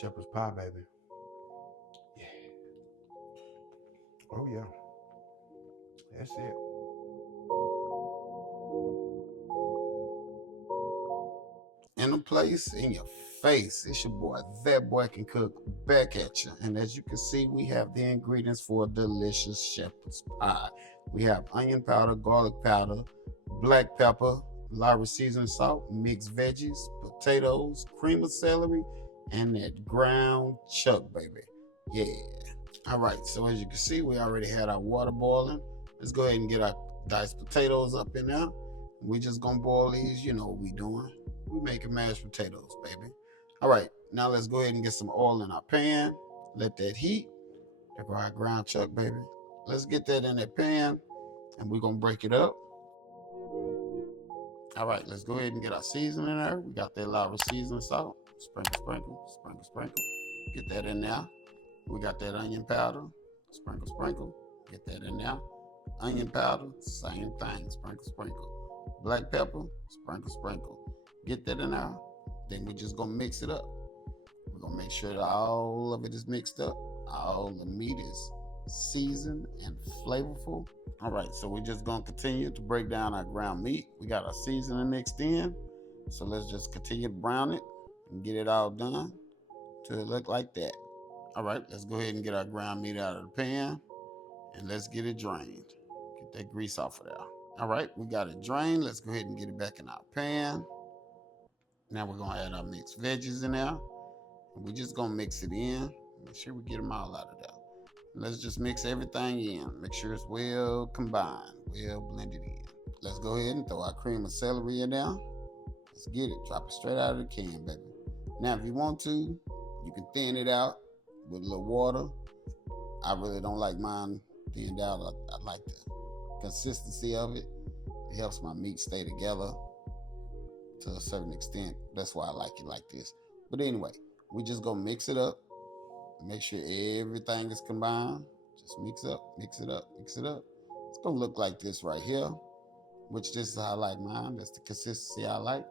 Shepherd's pie, baby. Yeah. Oh, yeah. That's it. In a place in your face. It's your boy. That boy can cook back at you. And as you can see, we have the ingredients for a delicious shepherd's pie. We have onion powder, garlic powder, black pepper, lawry seasoning salt, mixed veggies, potatoes, cream of celery, and that ground chuck, baby. Yeah. All right, so as you can see, we already had our water boiling. Let's go ahead and get our diced potatoes up in there. We just gonna boil these, you know what we doing. We making mashed potatoes, baby. All right, now let's go ahead and get some oil in our pan. Let that heat. There go our ground chuck, baby. Let's get that in that pan, and we're gonna break it up. All right, let's go ahead and get our seasoning there. We got that lawry seasoning salt. Sprinkle, sprinkle, sprinkle, sprinkle. Get that in there. We got that onion powder. Sprinkle, sprinkle. Get that in there. Onion powder, same thing. Sprinkle, sprinkle. Black pepper, sprinkle, sprinkle. Get that in there. Then we're just gonna mix it up. We're gonna make sure that all of it is mixed up. All the meat is seasoned and flavorful. All right, so we're just gonna continue to break down our ground meat. We got our seasoning mixed in. So let's just continue to brown it and get it all done till it look like that. All right, let's go ahead and get our ground meat out of the pan and let's get it drained. Get that grease off of there. All right, we got it drained. Let's go ahead and get it back in our pan. Now we're gonna add our mixed veggies in there. And we're just gonna mix it in. Make sure we get them all out of there. Let's just mix everything in. Make sure it's well combined, well blended in. Let's go ahead and throw our cream of celery in there. Let's get it. Drop it straight out of the can, baby. Now, if you want to, you can thin it out with a little water. I really don't like mine thinned out. I like the consistency of it. It helps my meat stay together to a certain extent. That's why I like it like this. But anyway, we just gonna mix it up. Make sure everything is combined. Just mix up, mix it up, mix it up. It's gonna look like this right here, which this is how I like mine. That's the consistency I like.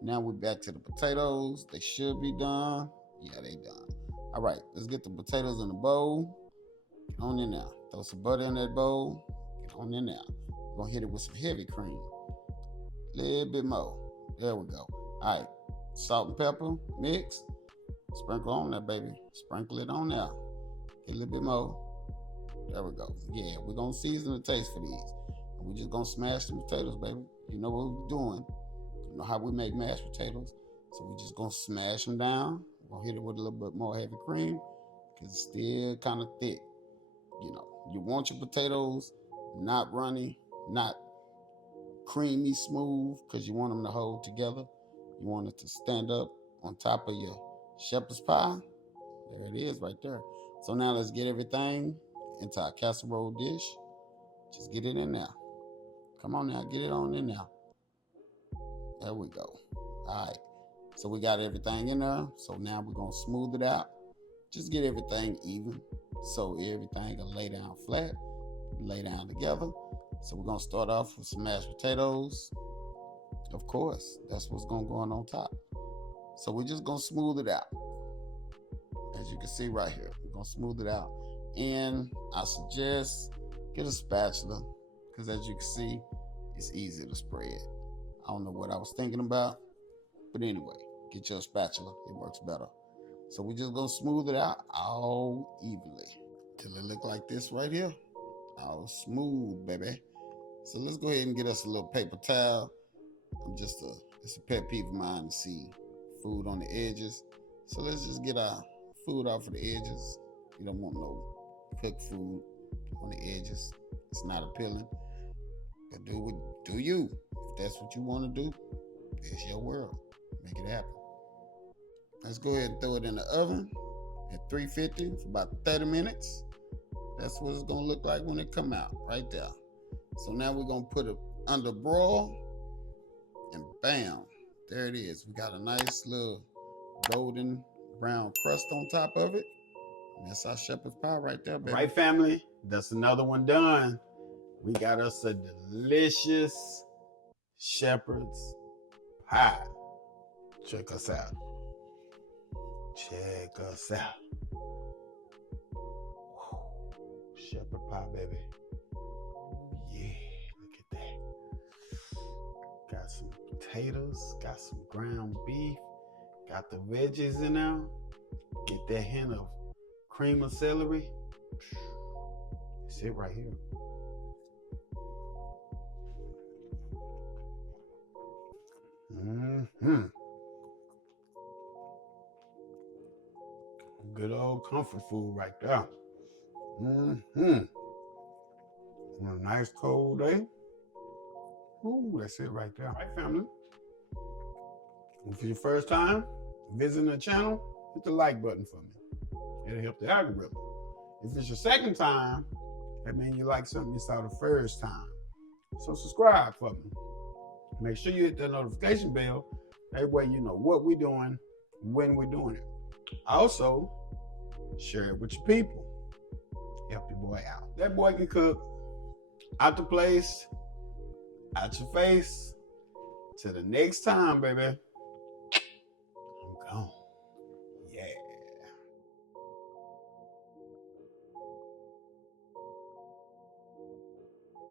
Now we're back to the potatoes. They should be done. Yeah, they done. All right, let's get the potatoes in the bowl. Get on in there. Throw some butter in that bowl. Get on in there. We're gonna hit it with some heavy cream. A little bit more. There we go. All right, salt and pepper mix. Sprinkle on there, baby. Sprinkle it on there. Get a little bit more. There we go. Yeah, we're gonna season the taste for these. We're just gonna smash the potatoes, baby. You know what we're doing. You know how we make mashed potatoes. So we're just gonna smash them down. We're gonna hit it with a little bit more heavy cream because it's still kind of thick. You know, you want your potatoes not runny, not creamy smooth, because you want them to hold together. You want it to stand up on top of your shepherd's pie. There it is right there. So now let's get everything into our casserole dish. Just get it in there. Come on now, get it on in there. There we go. All right. So we got everything in there. So now we're going to smooth it out. Just get everything even. So everything will lay down flat, lay down together. So we're going to start off with some mashed potatoes. Of course, that's what's going to go on top. So we're just going to smooth it out. As you can see right here, we're going to smooth it out. And I suggest get a spatula because as you can see, it's easy to spread. I don't know what I was thinking about, but anyway, get your spatula. It works better. So we're just going to smooth it out all evenly till it look like this right here. All smooth, baby. So let's go ahead and get us a little paper towel. It's a pet peeve of mine to see food on the edges. So let's just get our food off of the edges. You don't want no cooked food on the edges. It's not appealing. But do you. If that's what you want to do, it's your world. Make it happen. Let's go ahead and throw it in the oven at 350 for about 30 minutes. That's what it's going to look like when it come out, right there. So now we're going to put it under broil, and bam, there it is. We got a nice little golden brown crust on top of it. And that's our shepherd's pie right there, baby. Right, family? That's another one done. We got us a delicious shepherd's pie. Check us out. Check us out. Whoa. Shepherd pie, baby. Yeah, look at that. Got some potatoes, got some ground beef, got the veggies in there. Get that hint of cream of celery. That's it right here. Good old comfort food right there. On a nice cold day. Ooh, that's it right there. All right, family. If it's your first time visiting the channel, hit the like button for me. It'll help the algorithm. If it's your second time, that means you like something you saw the first time. So subscribe for me. Make sure you hit that notification bell. That way you know what we're doing, when we're doing it. Also, share it with your people. Help your boy out. That boy can cook. Out the place, out your face. Till the next time, baby.